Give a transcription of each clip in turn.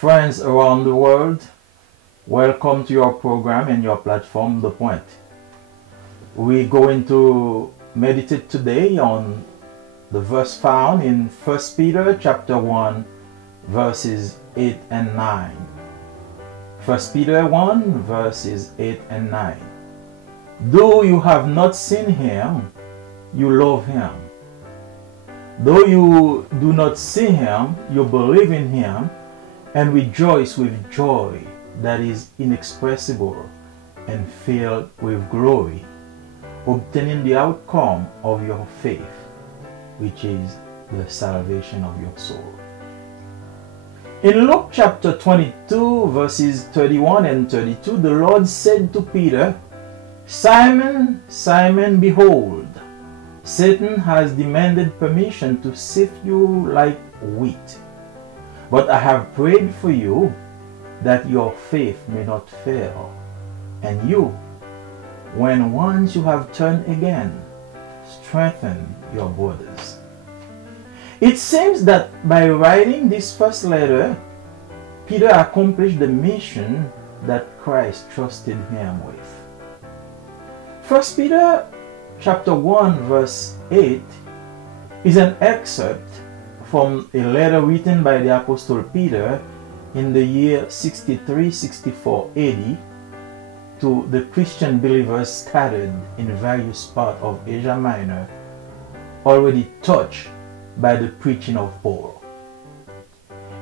Friends around the world, welcome to your program and your platform, The Point. We're going to meditate today on the verse found in 1 Peter chapter 1, verses 8 and 9. 1 Peter 1, verses 8 and 9. Though you have not seen him, you love him. Though you do not see him, you believe in him and rejoice with joy that is inexpressible and filled with glory, obtaining the outcome of your faith, which is the salvation of your soul. In Luke chapter 22, verses 31 and 32, the Lord said to Peter, Simon, Simon, behold, Satan has demanded permission to sift you like wheat. But I have prayed for you that your faith may not fail. And you, when once you have turned again, strengthen your brothers. It seems that by writing this first letter, Peter accomplished the mission that Christ trusted him with. 1 Peter chapter 1 verse 8 is an excerpt from a letter written by the Apostle Peter in the year 63-64 AD to the Christian believers scattered in various parts of Asia Minor, already touched by the preaching of Paul.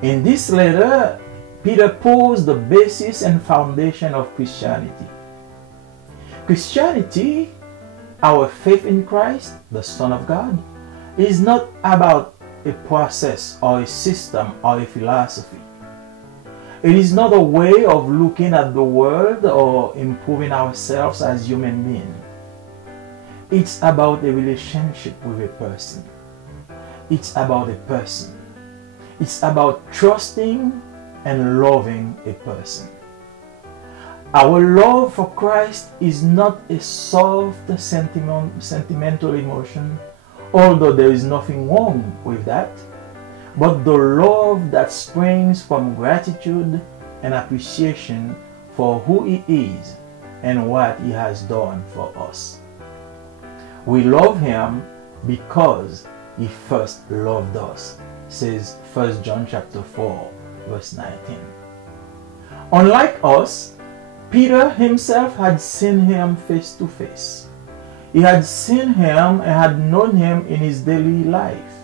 In this letter, Peter posed the basis and foundation of Christianity. Christianity, our faith in Christ, the Son of God, is not about a process or a system or a philosophy. It is not a way of looking at the world or improving ourselves as human beings. It's about a relationship with a person. It's about a person. It's about trusting and loving a person. Our love for Christ is not a soft, sentimental emotion, although there is nothing wrong with that, but the love that springs from gratitude and appreciation for who He is and what He has done for us. We love Him because He first loved us, says 1 John chapter 4, verse 19. Unlike us, Peter himself had seen Him face to face. He had seen Him and had known Him in his daily life.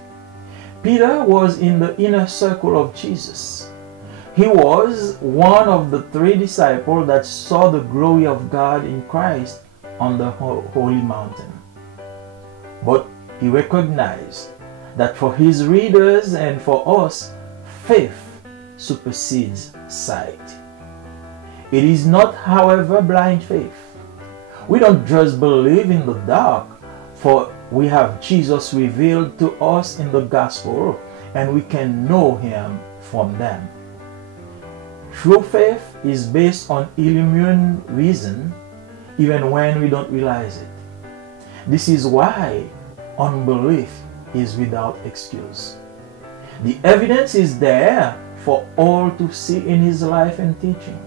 Peter was in the inner circle of Jesus. He was one of the 3 disciples that saw the glory of God in Christ on the holy mountain. But he recognized that for his readers and for us, faith supersedes sight. It is not, however, blind faith. We don't just believe in the dark, for we have Jesus revealed to us in the gospel, and we can know Him from them. True faith is based on illumined reason, even when we don't realize it. This is why unbelief is without excuse. The evidence is there for all to see in His life and teaching,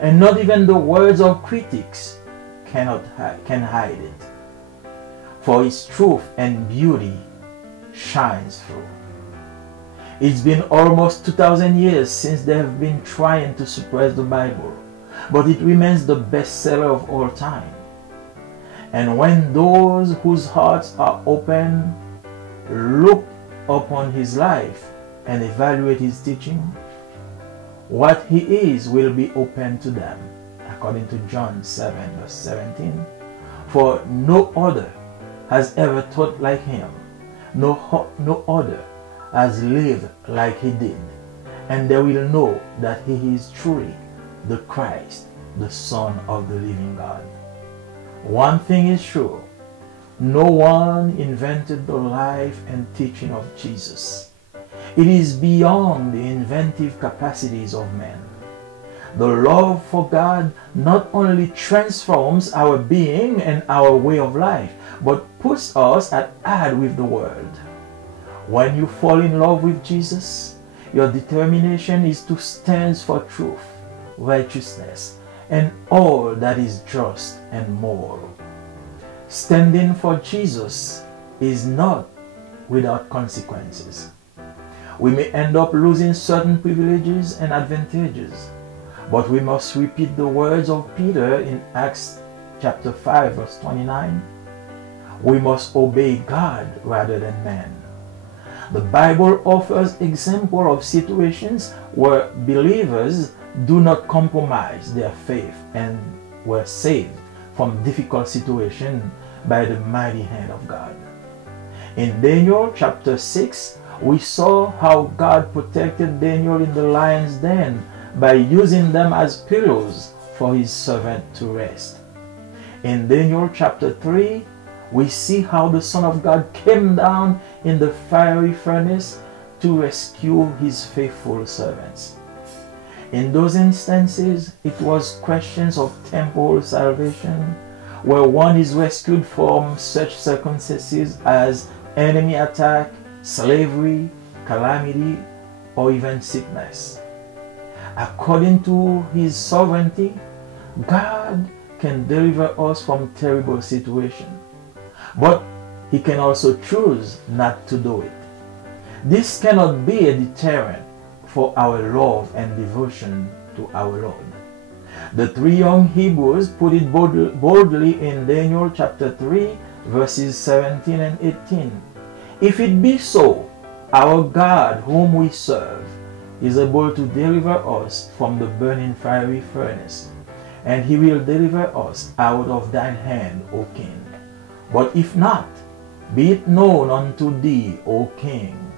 and not even the words of critics can hide it. For His truth and beauty shines through. It's been almost 2,000 years since they have been trying to suppress the Bible, but it remains the bestseller of all time. And when those whose hearts are open look upon His life and evaluate His teaching, what He is will be open to them, according to John 7, verse 17. For no other has ever taught like Him, no other has lived like He did, and they will know that He is truly the Christ, the Son of the living God. One thing is sure, no one invented the life and teaching of Jesus. It is beyond the inventive capacities of men. The love for God not only transforms our being and our way of life, but puts us at odds with the world. When you fall in love with Jesus, Your determination is to stand for truth, righteousness, and all that is just and moral. Standing for Jesus is not without consequences. We may end up losing certain privileges and advantages, but we must repeat the words of Peter in Acts chapter 5 verse 29. We must obey God rather than man. The Bible offers examples of situations where believers do not compromise their faith and were saved from difficult situations by the mighty hand of God. In Daniel chapter 6, we saw how God protected Daniel in the lion's den by using them as pillows for his servant to rest. In Daniel chapter 3, we see how the Son of God came down in the fiery furnace to rescue his faithful servants. In those instances, it was questions of temporal salvation, where one is rescued from such circumstances as enemy attack, slavery, calamity, or even sickness. According to his sovereignty, God can deliver us from terrible situations, but he can also choose not to do it. This cannot be a deterrent for our love and devotion to our Lord. The three young Hebrews put it boldly in Daniel chapter 3 verses 17 and 18. If it be so, our God whom we serve is able to deliver us from the burning fiery furnace, and he will deliver us out of thine hand, O King. But if not, be it known unto thee, O King,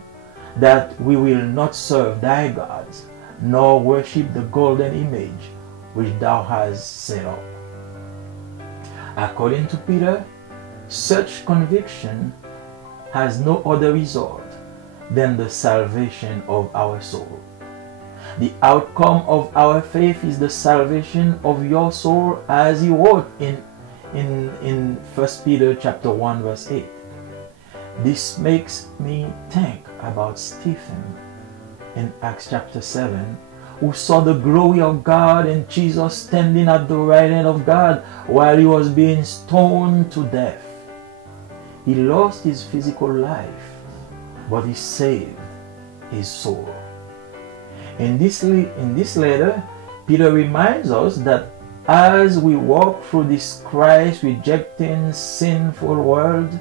that we will not serve thy gods, nor worship the golden image which thou hast set up. According to Peter, such conviction has no other result than the salvation of our soul. The outcome of our faith is the salvation of your soul, as he wrote in 1 Peter chapter 1 verse 8. This makes me think about Stephen in Acts chapter 7, who saw the glory of God and Jesus standing at the right hand of God while he was being stoned to death. He lost his physical life, but he saved his soul. In this letter, Peter reminds us that as we walk through this Christ-rejecting, sinful world,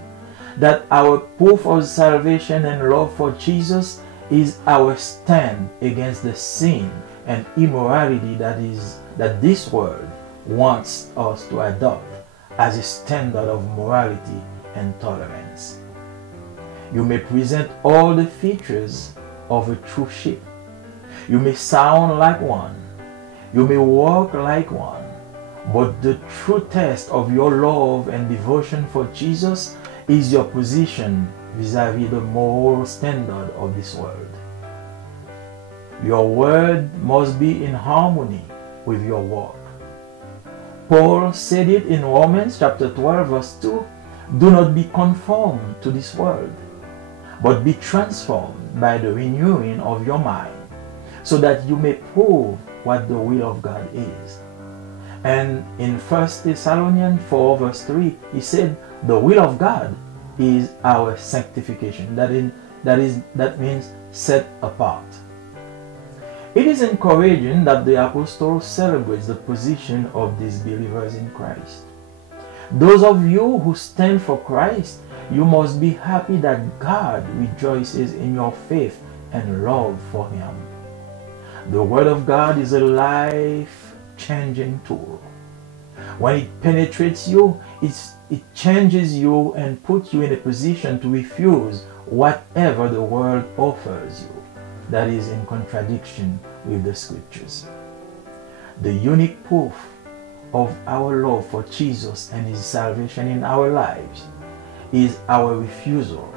that our proof of salvation and love for Jesus is our stand against the sin and immorality that this world wants us to adopt as a standard of morality and tolerance. You may present all the features of a true sheep. You may sound like one. You may walk like one. But the true test of your love and devotion for Jesus is your position vis-a-vis the moral standard of this world. Your word must be in harmony with your walk. Paul said it in Romans chapter 12 verse 2, do not be conformed to this world, but be transformed by the renewing of your mind, so that you may prove what the will of God is. And in 1 Thessalonians 4 verse 3, he said, the will of God is our sanctification. That means set apart. It is encouraging that the apostle celebrates the position of these believers in Christ. Those of you who stand for Christ, you must be happy that God rejoices in your faith and love for him. The Word of God is a life-changing tool. When it penetrates you, it changes you and puts you in a position to refuse whatever the world offers you that is in contradiction with the Scriptures. The unique proof of our love for Jesus and his salvation in our lives is our refusal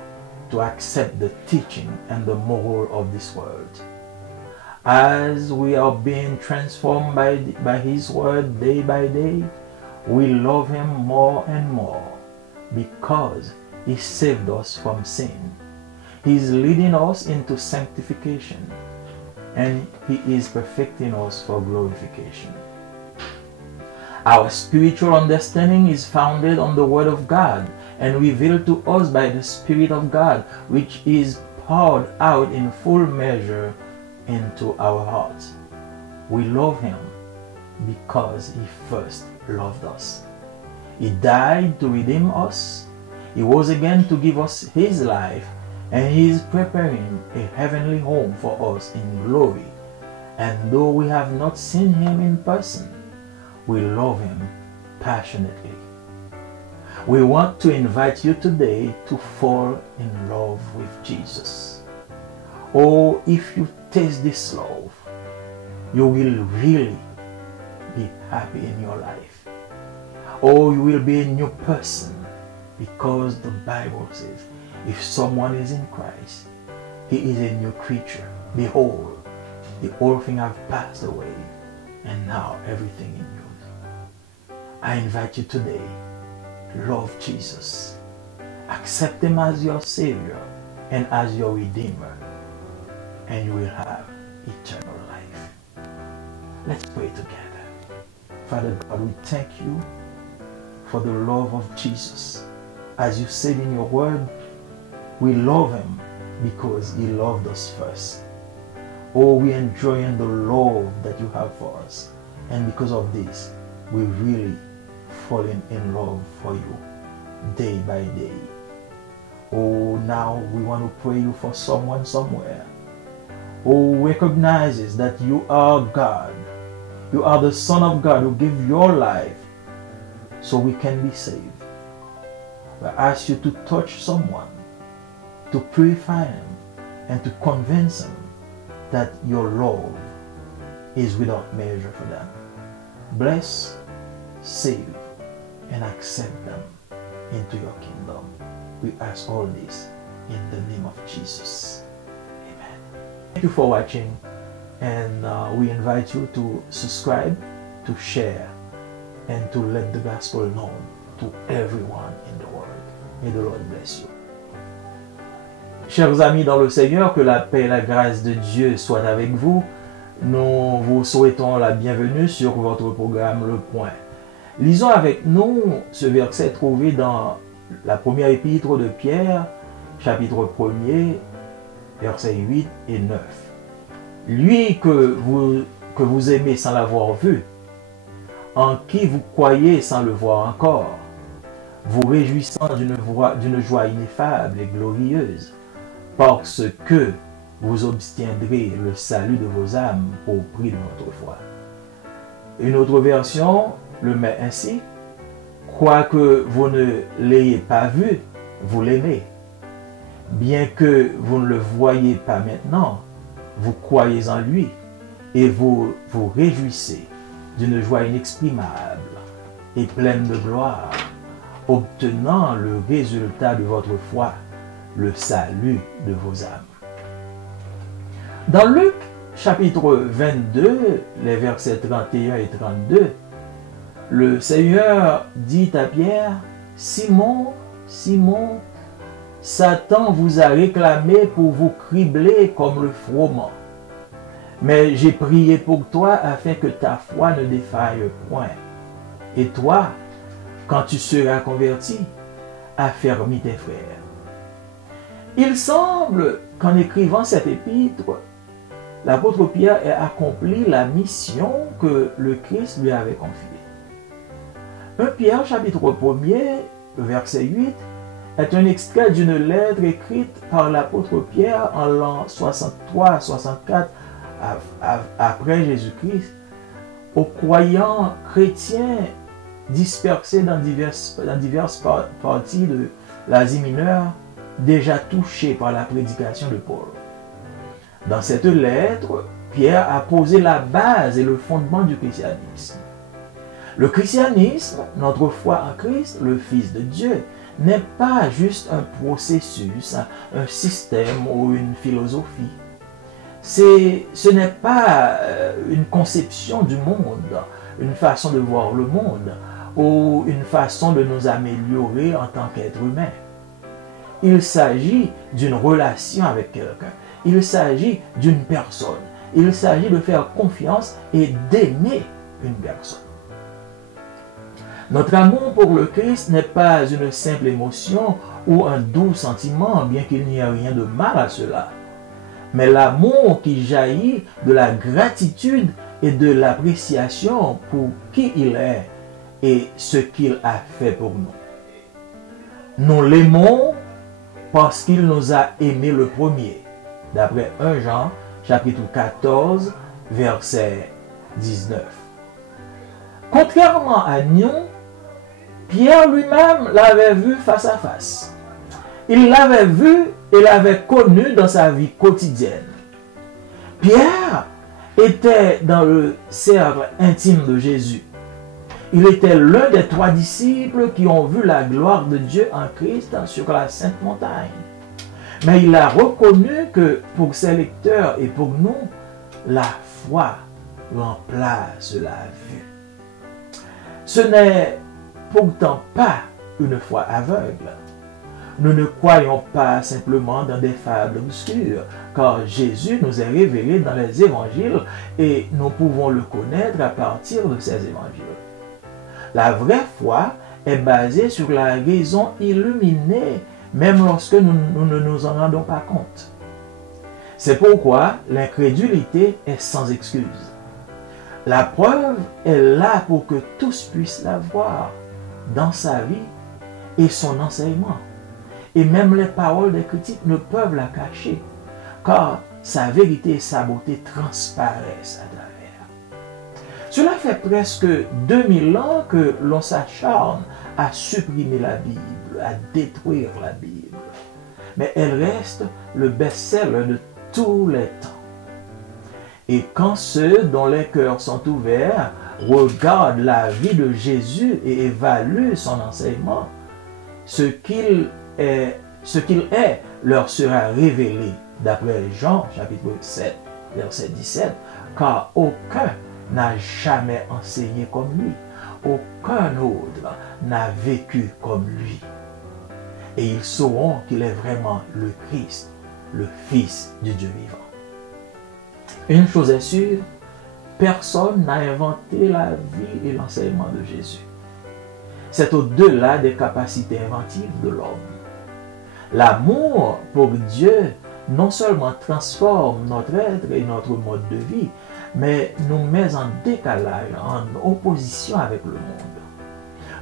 to accept the teaching and the moral of this world. As we are being transformed by his word day by day, we love him more and more because he saved us from sin. He is leading us into sanctification. and He is perfecting us for glorification. Our spiritual understanding is founded on the Word of God and revealed to us by the Spirit of God, which is poured out in full measure into our hearts. We love Him because He first loved us. He died to redeem us. He rose again to give us His life, and He is preparing a heavenly home for us in glory. And though we have not seen Him in person, we love Him passionately. We want to invite you today to fall in love with Jesus. Oh, if you taste this love, you will really be happy in your life. Oh, you will be a new person, because the Bible says, if someone is in Christ, he is a new creature. Behold, the old things have passed away, and now everything is new. I invite you today, love Jesus. Accept Him as your Savior and as your Redeemer, and you will have eternal life. Let's pray together. Father God, we thank you for the love of Jesus. As you said in your word, we love Him because He loved us first. Oh, we enjoy the love that you have for us. And because of this, we really falling in love for you day by day. Oh, now we want to pray you for someone somewhere who recognizes that you are God. You are the Son of God who gave your life so we can be saved. I ask you to touch someone, to purify him, and to convince him that your love is without measure for them. Bless, save, and accept them into your kingdom. We ask all this in the name of Jesus. Amen. Thank you for watching, and we invite you to subscribe, to share, and to let the gospel known to everyone in the world. May the Lord bless you. Chers amis dans le Seigneur, que la paix et la grâce de Dieu soient avec vous. Nous vous souhaitons la bienvenue sur votre programme Le Point. Lisons avec nous ce verset trouvé dans la première épître de Pierre, chapitre 1er, versets 8 et 9. Lui que vous aimez sans l'avoir vu, en qui vous croyez sans le voir encore, vous réjouissant d'une joie ineffable et glorieuse, parce que vous obtiendrez le salut de vos âmes au prix de notre foi. Une autre version le met ainsi: quoique vous ne l'ayez pas vu, vous l'aimez. Bien que vous ne le voyez pas maintenant, vous croyez en lui et vous vous réjouissez d'une joie inexprimable et pleine de gloire, obtenant le résultat de votre foi, le salut de vos âmes. Dans Luc chapitre 22, les versets 31 et 32, le Seigneur dit à Pierre: Simon, Simon, Satan vous a réclamé pour vous cribler comme le froment. Mais j'ai prié pour toi afin que ta foi ne défaille point. Et toi, quand tu seras converti, affermis tes frères. Il semble qu'en écrivant cette épître, l'apôtre Pierre ait accompli la mission que le Christ lui avait confiée. 1 Pierre chapitre 1er, verset 8, est un extrait d'une lettre écrite par l'apôtre Pierre en l'an 63-64 après Jésus-Christ aux croyants chrétiens dispersés dans diverses parties de l'Asie mineure, déjà touchés par la prédication de Paul. Dans cette lettre, Pierre a posé la base et le fondement du christianisme. Le christianisme, notre foi en Christ, le Fils de Dieu, n'est pas juste un processus, un système ou une philosophie. Ce n'est pas une conception du monde, une façon de voir le monde ou une façon de nous améliorer en tant qu'être humain. Il s'agit d'une relation avec quelqu'un. Il s'agit d'une personne. il s'agit de faire confiance et d'aimer une personne. Notre amour pour le Christ n'est pas une simple émotion ou un doux sentiment, bien qu'il n'y ait rien de mal à cela. Mais l'amour qui jaillit de la gratitude et de l'appréciation pour qui il est et ce qu'il a fait pour nous. Nous l'aimons parce qu'il nous a aimés le premier, d'après 1 Jean, chapitre 14, verset 19. Contrairement à nous, Pierre lui-même l'avait vu face à face. Il l'avait vu et l'avait connu dans sa vie quotidienne. Pierre était dans le cercle intime de Jésus. Il était l'un des 3 disciples qui ont vu la gloire de Dieu en Christ sur la Sainte Montagne. Mais il a reconnu que pour ses lecteurs et pour nous, la foi remplace la vue. Ce n'est pourtant pas une foi aveugle. Nous ne croyons pas simplement dans des fables obscures, car Jésus nous est révélé dans les évangiles et nous pouvons le connaître à partir de ces évangiles. La vraie foi est basée sur la raison illuminée, même lorsque nous ne nous en rendons pas compte. C'est pourquoi l'incrédulité est sans excuse. La preuve est là pour que tous puissent la voir dans sa vie et son enseignement. Et même les paroles des critiques ne peuvent la cacher, car sa vérité et sa beauté transparaissent à travers. Cela fait presque 2000 ans que l'on s'acharne à supprimer la Bible, à détruire la Bible. Mais elle reste le best-seller de tous les temps. Et quand ceux dont les cœurs sont ouverts regardent la vie de Jésus et évaluent son enseignement, ce qu'il est leur sera révélé, d'après Jean chapitre 7, verset 17, car aucun n'a jamais enseigné comme lui, aucun autre n'a vécu comme lui. Et ils sauront qu'il est vraiment le Christ, le Fils du Dieu vivant. Une chose est sûre, personne n'a inventé la vie et l'enseignement de Jésus. C'est au-delà des capacités inventives de l'homme. L'amour pour Dieu non seulement transforme notre être et notre mode de vie, mais nous met en décalage, en opposition avec le monde.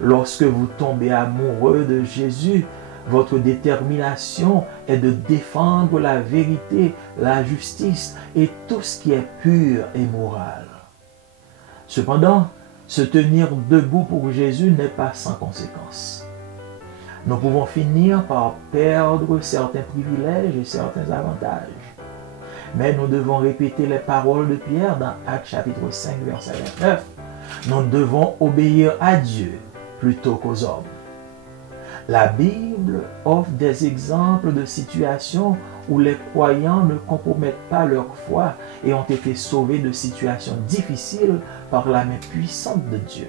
Lorsque vous tombez amoureux de Jésus, votre détermination est de défendre la vérité, la justice et tout ce qui est pur et moral. Cependant, se tenir debout pour Jésus n'est pas sans conséquences. Nous pouvons finir par perdre certains privilèges et certains avantages. Mais nous devons répéter les paroles de Pierre dans Actes chapitre 5, verset 29. Nous devons obéir à Dieu plutôt qu'aux hommes. La Bible offre des exemples de situations où les croyants ne compromettent pas leur foi et ont été sauvés de situations difficiles par la main puissante de Dieu.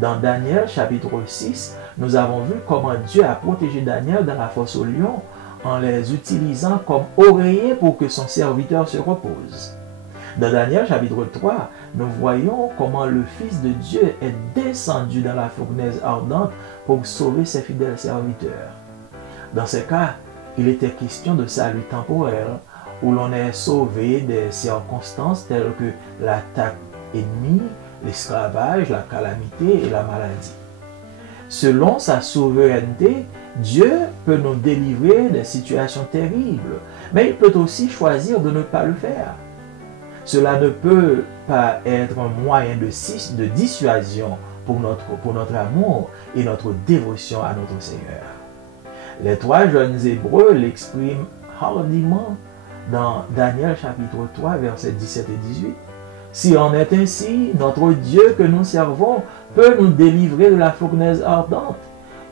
Dans Daniel chapitre 6, nous avons vu comment Dieu a protégé Daniel dans la fosse aux lions en les utilisant comme oreillers pour que son serviteur se repose. Dans Daniel chapitre 3, nous voyons comment le Fils de Dieu est descendu dans la fournaise ardente pour sauver ses fidèles serviteurs. Dans ce cas, il était question de salut temporel, où l'on est sauvé des circonstances telles que l'attaque ennemie, l'esclavage, la calamité et la maladie. Selon sa souveraineté, Dieu peut nous délivrer des situations terribles, mais il peut aussi choisir de ne pas le faire. Cela ne peut pas être un moyen de dissuasion pour notre amour et notre dévotion à notre Seigneur. Les 3 jeunes Hébreux l'expriment hardiment dans Daniel chapitre 3, versets 17 et 18. Si en est ainsi, notre Dieu que nous servons peut nous délivrer de la fournaise ardente,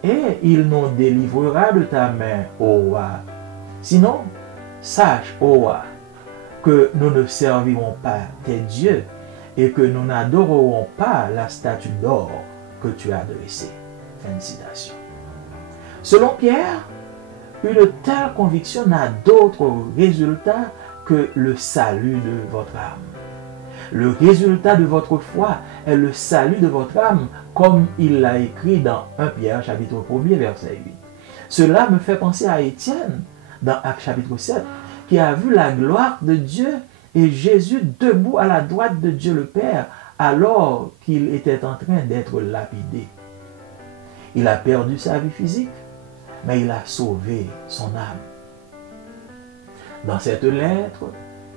et il nous délivrera de ta main, ô roi. Sinon, sache, ô roi, que nous ne servirons pas tes dieux et que nous n'adorerons pas la statue d'or que tu as dressée. Fin de citation. Selon Pierre, une telle conviction n'a d'autre résultat que le salut de votre âme. Le résultat de votre foi est le salut de votre âme, comme il l'a écrit dans 1 Pierre chapitre 1er verset 8. Cela me fait penser à Étienne dans Actes chapitre 7, qui a vu la gloire de Dieu et Jésus debout à la droite de Dieu le Père, alors qu'il était en train d'être lapidé. Il a perdu sa vie physique, mais il a sauvé son âme. Dans cette lettre,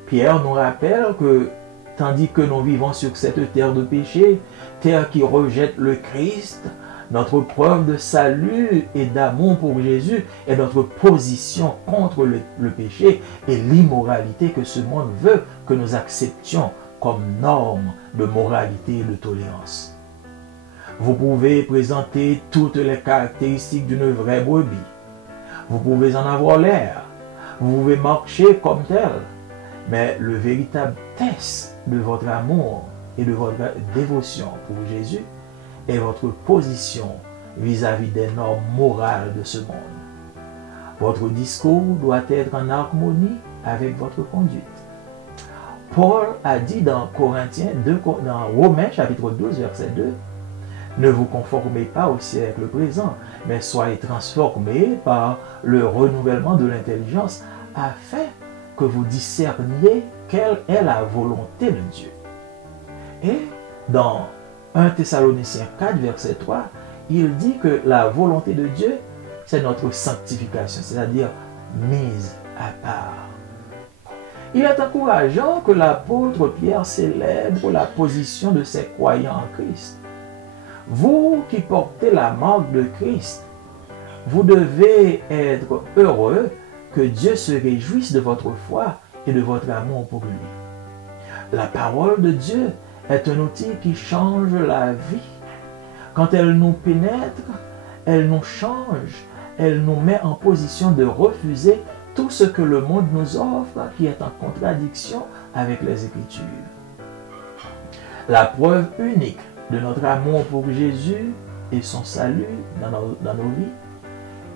Pierre nous rappelle que tandis que nous vivons sur cette terre de péché, terre qui rejette le Christ, notre preuve de salut et d'amour pour Jésus est notre position contre le péché et l'immoralité que ce monde veut que nous acceptions comme norme de moralité et de tolérance. Vous pouvez présenter toutes les caractéristiques d'une vraie brebis. Vous pouvez en avoir l'air. Vous pouvez marcher comme tel. Mais le véritable test de votre amour et de votre dévotion pour Jésus est votre position vis-à-vis des normes morales de ce monde. Votre discours doit être en harmonie avec votre conduite. Paul a dit dans Romains chapitre 12 verset 2, « Ne vous conformez pas au siècle présent, mais soyez transformés par le renouvellement de l'intelligence afin que vous discerniez quelle est la volonté de Dieu. » Et dans 1 Thessaloniciens 4, verset 3, il dit que la volonté de Dieu, c'est notre sanctification, c'est-à-dire mise à part. Il est encourageant que l'apôtre Pierre célèbre la position de ses croyants en Christ. Vous qui portez la marque de Christ, vous devez être heureux que Dieu se réjouisse de votre foi et de votre amour pour lui. La parole de Dieu est un outil qui change la vie. Quand elle nous pénètre, elle nous change, elle nous met en position de refuser tout ce que le monde nous offre qui est en contradiction avec les Écritures. La preuve unique de notre amour pour Jésus et son salut dans nos vies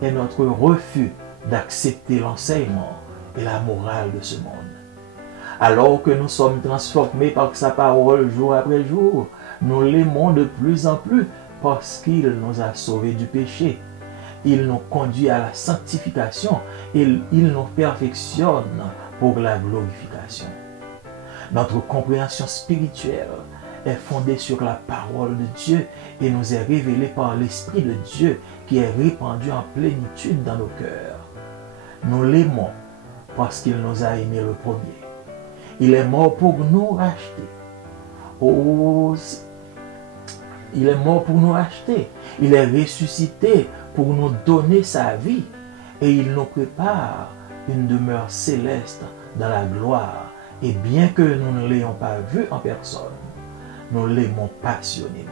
est notre refus d'accepter l'enseignement et la morale de ce monde. Alors que nous sommes transformés par sa parole jour après jour, nous l'aimons de plus en plus parce qu'il nous a sauvés du péché. Il nous conduit à la sanctification et il nous perfectionne pour la glorification. Notre compréhension spirituelle est fondée sur la parole de Dieu et nous est révélée par l'Esprit de Dieu qui est répandu en plénitude dans nos cœurs. Nous l'aimons parce qu'il nous a aimés le premier. Il est mort pour nous racheter. Oh, il est mort pour nous racheter. Il est ressuscité pour nous donner sa vie. Et il nous prépare une demeure céleste dans la gloire. Et bien que nous ne l'ayons pas vu en personne, nous l'aimons passionnément.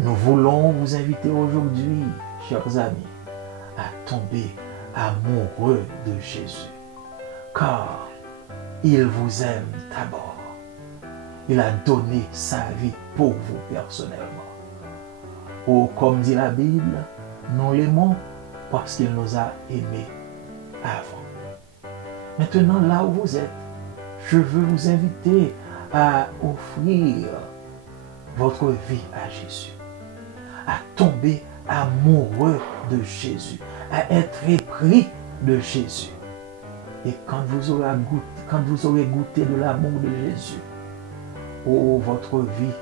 Nous voulons vous inviter aujourd'hui, chers amis, à tomber amoureux de Jésus. Car il vous aime d'abord. Il a donné sa vie pour vous personnellement. Oh, comme dit la Bible, nous l'aimons parce qu'il nous a aimés avant. Maintenant, là où vous êtes, je veux vous inviter à offrir votre vie à Jésus, à tomber amoureux de Jésus, à être épris de Jésus. Et quand vous aurez goûté de l'amour de Jésus, oh, votre vie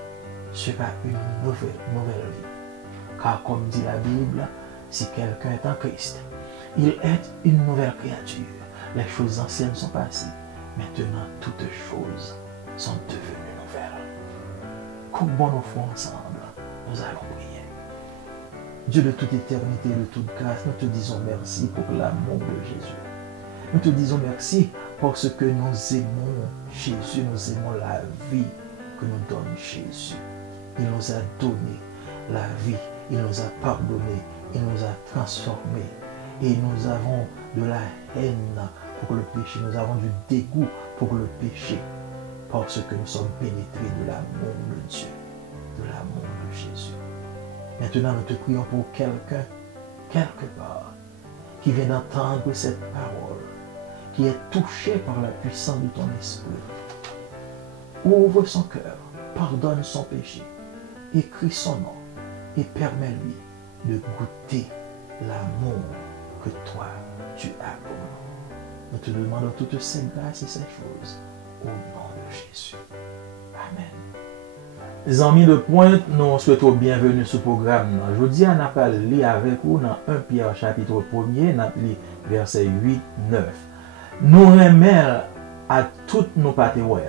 sera une nouvelle vie. Car comme dit la Bible, si quelqu'un est en Christ, il est une nouvelle créature. Les choses anciennes sont passées. Maintenant, toutes choses sont devenues nouvelles. Comment nous ferons ensemble? Nous allons prier. Dieu de toute éternité, de toute grâce, nous te disons merci pour l'amour de Jésus. Nous te disons merci parce que nous aimons Jésus, nous aimons la vie que nous donne Jésus. Il nous a donné la vie, il nous a pardonné, il nous a transformés. Et nous avons de la haine pour le péché, nous avons du dégoût pour le péché, parce que nous sommes pénétrés de l'amour de Dieu, de l'amour de Jésus. Maintenant, nous te prions pour quelqu'un, quelque part, qui vient d'entendre cette parole, qui est touché par la puissance de ton esprit. Ouvre son cœur, pardonne son péché, écris son nom et permets-lui de goûter l'amour que toi tu as pour nous. Nous te demandons toutes ces grâces et ces choses au nom de Jésus. Amen. Les amis de pointe, nous souhaitons bienvenue sur le programme. Je dis à n'a pas lire avec vous dans 1 Pierre chapitre 1er, n'a li verset 8, 9. Nous remercions à toutes nos patrouilles.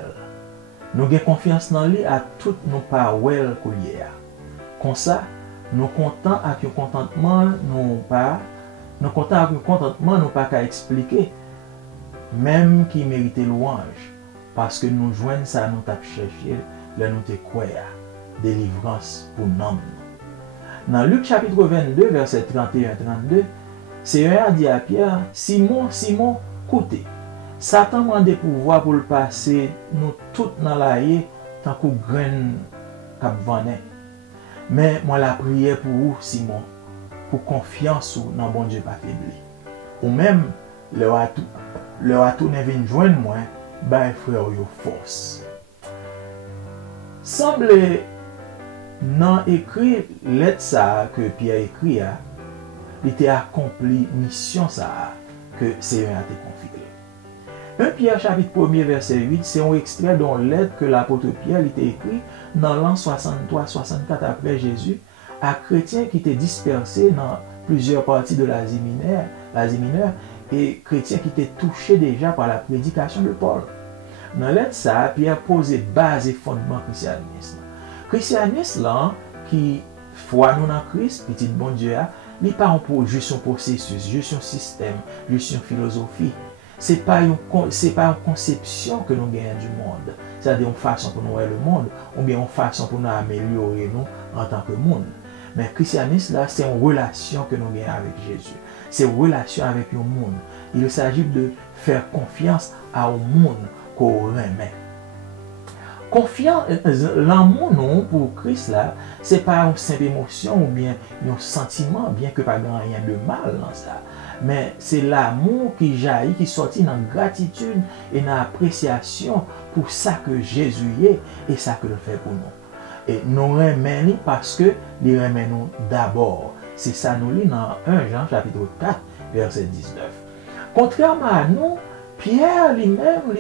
Nous avons confiance dans lui à toutes nos paroles coulières. Comme ça, nous comptons avec un contentement, nous pas qu'à expliquer, même qui méritait louange, parce que nous joignons ça, nous t'avons cherché, là nous te croyons, délivrance pour nous. Dans Luc chapitre 22, verset 31-32, Seigneur dit à Pierre, Simon, Simon, écoutez, Satan m'a des pouvoirs pour le passer, nous toutes dans la haie, tant que graine cap vanet. Mais moi la prière pour vous, Simon, pour confiance dans bon Dieu pas faibli. Ou même, le atout ne vient joindre moi, ben frère yo force. Semble dans écrit lettre ça que Pierre écrit, il était accompli mission ça que Seigneur a été confié. 1 Pierre chapitre 1er verset 8, c'est un extrait d'une lettre que l'apôtre Pierre était écrit dans l'an 63-64 après Jésus à chrétiens qui étaient dispersés dans plusieurs parties de l'Asie mineure et chrétiens qui étaient touchés déjà par la prédication de Paul. Dans lettre ça, Pierre posait base et fondement christianisme. Christianisme là, qui foi nous dans Christ, petit bon Dieu, n'est pas juste un processus, juste un système, juste une philosophie. Ce n'est pas une conception que nous gagnons du monde. C'est-à-dire une façon pour nous voir le monde, ou bien une façon pour nous améliorer nous en tant que monde. Mais le christianisme, là, c'est une relation que nous gagnons avec Jésus. C'est une relation avec le monde. Il s'agit de faire confiance à un monde qu'on remet. L'amour non pour Christ là, c'est pas une simple émotion ou bien un sentiment, bien que pas rien de mal dans ça. Mais c'est l'amour qui jaillit, qui sortit dans gratitude et dans appréciation pour ça que Jésus est et ça que le fait pour nous. Et nous remercions parce que nous remercions d'abord. C'est ça nous lit dans 1 Jean chapitre 4 verset 19. Contrairement à nous, Pierre lui-même, il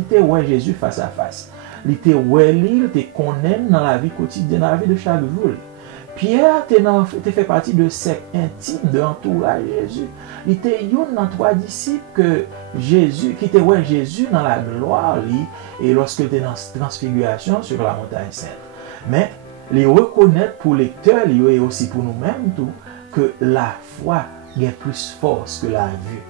était ouais Jésus face à face. Il était ouais lui, il était connaît dans la vie quotidienne, dans la vie de chaque jour. Pierre était fait partie de cette intime de l'entourage de Jésus. Il était une dans 3 disciples que Jésus, qui était ouais Jésus dans la gloire, et lorsqu'il était dans la transfiguration sur la montagne sainte. Mais les reconnaître pour les lecteurs et aussi pour nous-mêmes tout, que la foi a plus force que la vue.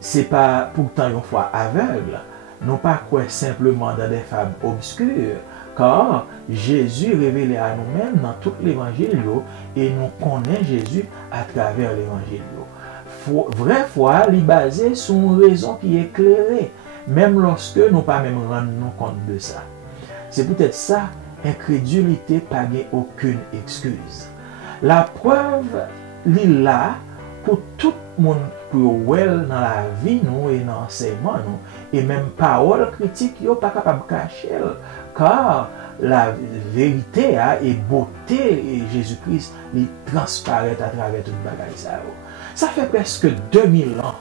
Ce n'est pas pourtant une foi aveugle, non pas quoi simplement dans des fables obscures, car Jésus révélé à nous-mêmes dans tout l'évangile et nous connaissons Jésus à travers l'évangile. Vraie foi est basée sur une raison qui est éclairée, même lorsque nous ne pas même rendre compte de ça. C'est peut-être ça, incrédulité pas aucune excuse. La preuve est là pour tout le monde pour well dans la vie nous et dans l'enseignement nous et même parole critique yo pas capable de cacher car la vérité et beauté et Jésus-Christ les transparaît à travers toute bagaille ça. Ça fait presque 2000 ans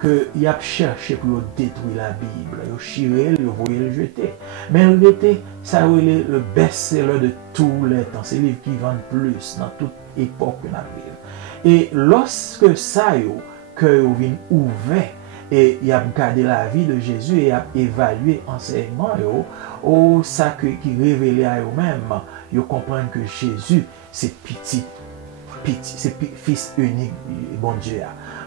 que y a cherché pour détruire la Bible, yo chiré, yo voyer le jeter. Mais il était ça le best-seller de tous les temps, c'est le livre qui vend plus dans toute époque que nous vivons. Et lorsque ça yo que vous vient ouvert et il a regardé la vie de Jésus et a évalué l'enseignement ou ça qui révélait à eux-mêmes, ils comprennent que Jésus c'est petit, c'est fils unique bon Dieu.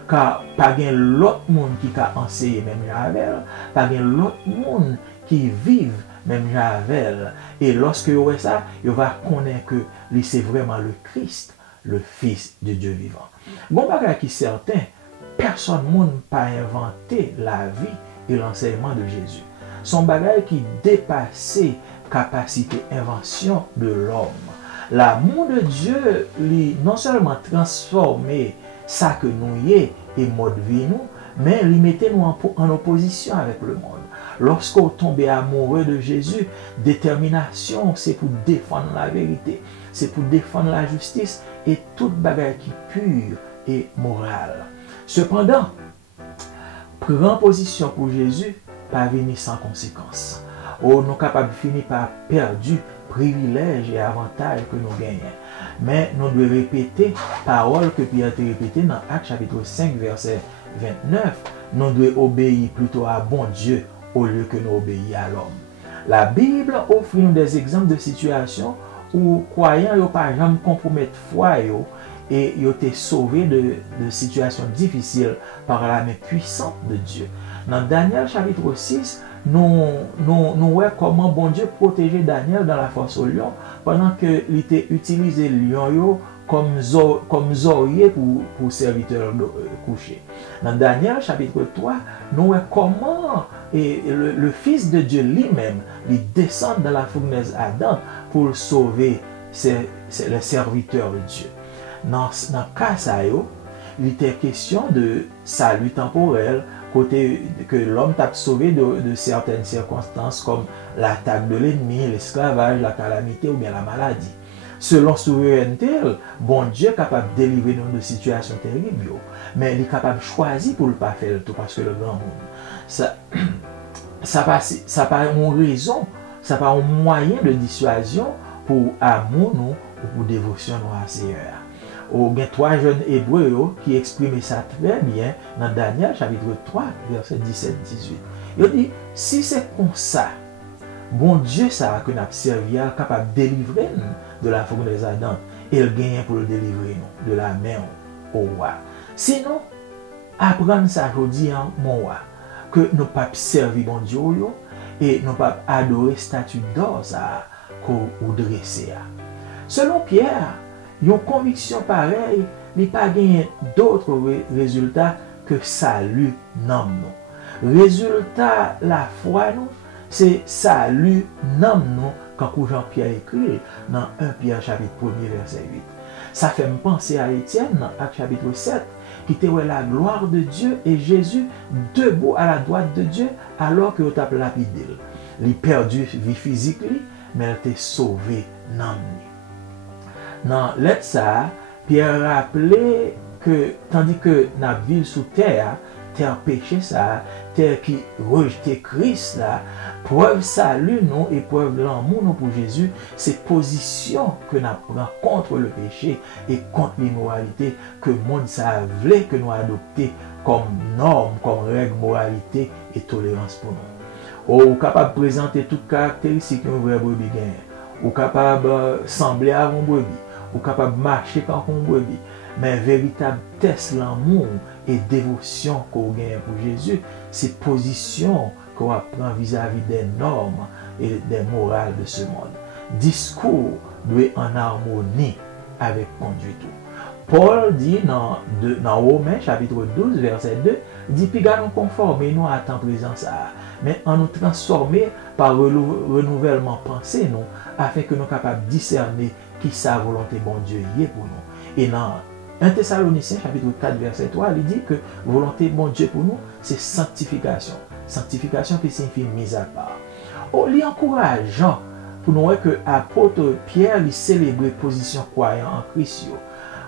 Car pas de l'autre monde qui a enseigné même Javel, pas de l'autre monde qui vive même Javel. Et lorsque vous voyez ça, vous va connaître que c'est vraiment le Christ, le Fils de Dieu vivant. Bon bagage qui est certain, personne ne peut pas inventer la vie et l'enseignement de Jésus. Son bagage qui dépasse capacité invention de l'homme. L'amour de Dieu, lui, non seulement transformé ça que nous y est et mode vie nous, mais il mettait nous en opposition avec le monde. Lorsqu'on tombait amoureux de Jésus, détermination, c'est pour défendre la vérité, c'est pour défendre la justice et toute bagarre qui est pure et morale. Cependant, prendre position pour Jésus, pas venir sans conséquence. Nous sommes capables de finir par perdre privilèges et avantages que nous gagnons. Mais nous devons répéter parole que Pierre a répétée dans Actes chapitre 5, verset 29. Nous devons obéir plutôt à bon Dieu au lieu que nous obéir à l'homme. La Bible offre nous des exemples de situations où croyants n'ont pas jamais compromettre foi et ils ont été sauvés de situations difficiles par la main puissante de Dieu. Dans Daniel chapitre 6, nous voyons comment bon Dieu protégeait Daniel dans la fosse au lion pendant qu'il était utilisé le lion comme zorier pour serviteur couché. Dans Daniel chapitre 3, nous voyons comment le Fils de Dieu lui-même descend dans la fournaise ardente pour sauver les serviteurs de Dieu. Dans le cas ça, il était question de salut temporel, côté que l'homme t'a sauvé de certaines circonstances comme l'attaque de l'ennemi, l'esclavage, la calamité ou bien la maladie. Selon souveraineté, bon Dieu est capable de délivrer nous de situations terribles, mais il est capable de choisir pour ne pas faire tout parce que le grand monde. Ça pas une raison, ça pas un moyen de dissuasion pour amour nous ou pour dévotion nous à Seigneur. Il y a 3 jeunes hébreux qui expriment ça très bien dans Daniel chapitre 3, verset 17-18. Il dit, si c'est comme ça, bon Dieu ça que nous avons servi est capable de délivrer nous de la fournaise ardente et il gagne pour le délivrer nous de la main au roi. Sinon, apprendre ça aujourd'hui, mon roi, que nous ne pouvons pas servir bon Dieu et nous ne pouvons pas adorer statue d'or qu'on dresse. Selon Pierre, une conviction pareille n'est pas gagné d'autres résultats que salut dans nous. Résultat la foi nous, c'est salut dans nous quand Jean-Pierre écrit dans 1 Pierre chapitre 1er verset 8. Ça fait me penser à Étienne dans Actes chapitre 7 qui était la gloire de Dieu et Jésus debout à la droite de Dieu alors que vous avez lapidé. Il a perdu vie physique mais il était sauvé dans lui. Dans lettre ça, Pierre rappelait que tandis que dans la ville sous terre péché ça, terre qui rejetait Christ là, preuve salut nous et preuve l'amour nous pour Jésus, c'est position que nous prenons contre le péché et contre l'immoralité que le monde ça voulait que nous adopter comme norme, comme règle, moralité et tolérance pour nous. Ou capable de présenter toutes caractéristiques qu'un vrai brebis gagne, ou capable de sembler à un brebis, ou capable de marcher comme un brebis, mais véritable test l'amour et dévotion qu'on gagne pour Jésus, c'est position qu'on prend vis-à-vis des normes et des morales de ce monde. Discours doit être en harmonie avec conduite. Paul dit dans Romains chapitre 12 verset 2, dit puis nous conformer nous à temps présent ça, mais en nous transformer par renouvellement pensée nous afin que nous capables de discerner qui sa volonté bon Dieu y est pour nous. Et dans 1 Thessaloniciens chapitre 4 verset 3, il dit que volonté bon Dieu pour nous, c'est sanctification. Sanctification qui signifie mise à part. Il est encourageant pour nous que l'apôtre Pierre lui célébrait position croyant en Christ,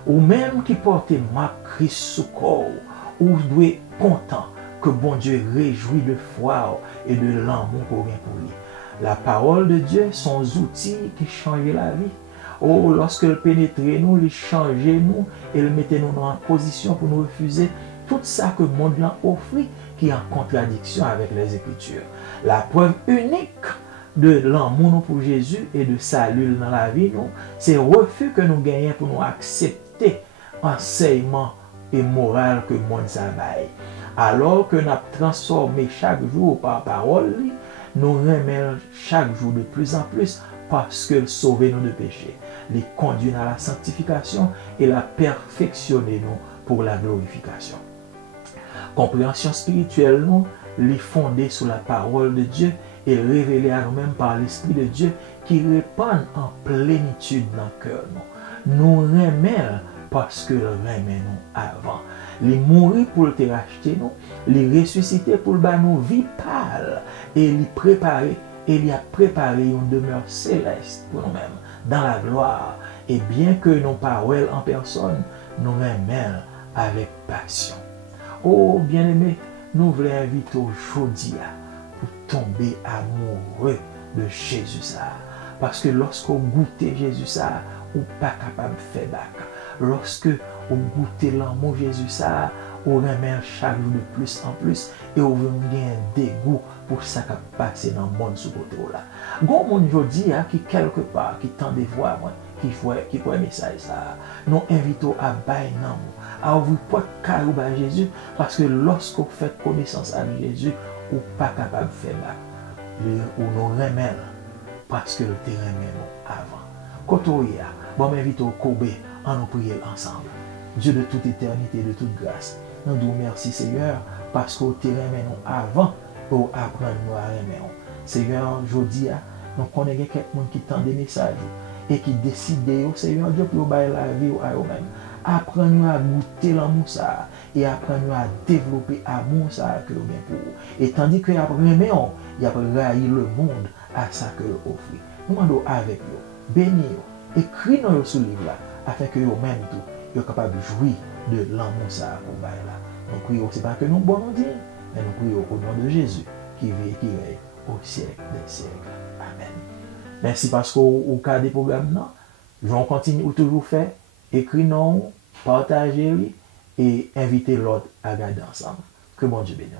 ou même qui portait marque Christ sous corps, ou doit être content que bon Dieu réjouit de foi et de l'amour qu'on vient pour lui. La parole de Dieu sont outils qui changent la vie. Lorsqu'elle pénétrait nous, elle changeait nous, elle mettait nous en position pour nous refuser tout ça que le monde l'a offert qui est en contradiction avec les Écritures. La preuve unique de l'amour pour Jésus et de salut dans la vie, c'est le refus que nous gagnons pour nous accepter enseignement et moral que le monde s'abaille. Alors que nous avons transformé chaque jour par parole, nous remettons chaque jour de plus en plus parce que sauver nous de péché, les conduit à la sanctification et la perfectionner nous pour la glorification. Compréhension spirituelle nous, les fondée sur la parole de Dieu et révélée à nous-mêmes par l'Esprit de Dieu qui répand en plénitude dans le cœur nous. Nous remettons parce que le remet nous avant. Il mourit pour le te racheter nous, il ressuscité pour le nous vie pâle et il préparé et il a préparé une demeure céleste pour nous-mêmes dans la gloire. Et bien que nous parlons en personne, nous aimons avec passion. Oh bien-aimé, nous voulons inviter aujourd'hui pour tomber amoureux de Jésus. Parce que lorsque vous goûtez Jésus, vous n'êtes pas capable de faire bac. Lorsque vous goûtez l'amour de Jésus, vous remettez chaque jour de plus en plus et vous avez un dégoût pour ce qui passe dans le monde sous côté là. Gon moun jodi qui quelque part qui tend de voir moi qui voit message ça. Nous invitons à bailler nan à ouvrir porte carreau à Jésus parce que lorsque vous faites connaissance à Jésus, vous n'êtes pas capable de faire bac. Ou nous remettons parce que le terrain même avant. Quand on y a, bon m'invite au Kobe en nous prier ensemble. Dieu de toute éternité, de toute grâce, nous disons merci Seigneur parce que le terrain même avant pour apprendre nous à aimer. Seigneur, aujourd'hui, nous connaissons quelqu'un qui tend des messages et qui décide, Seigneur Dieu, pour la vie à eux-mêmes. Apprends-nous à goûter l'amour ça et apprends-nous à développer l'amour ça que nous avons pour vous. Et tandis que nous avons il a raillé le monde à ça que nous offrons. Nous demandons avec vous, bénis, écris-nous sur le livre là, afin que vous-même tout, soyez capables de jouir de l'amour ça pour vous là. Nous prions, ce n'est pas que nous bon nous dire, mais nous prions au nom de Jésus qui vit et qui règne au siècle des siècles. Amen. Merci parce qu'au cas des programmes, non, je vais continuer ou toujours faire, écrivez-nous, partagez-les et invitez l'autre à regarder ensemble. Que bon Dieu bénisse.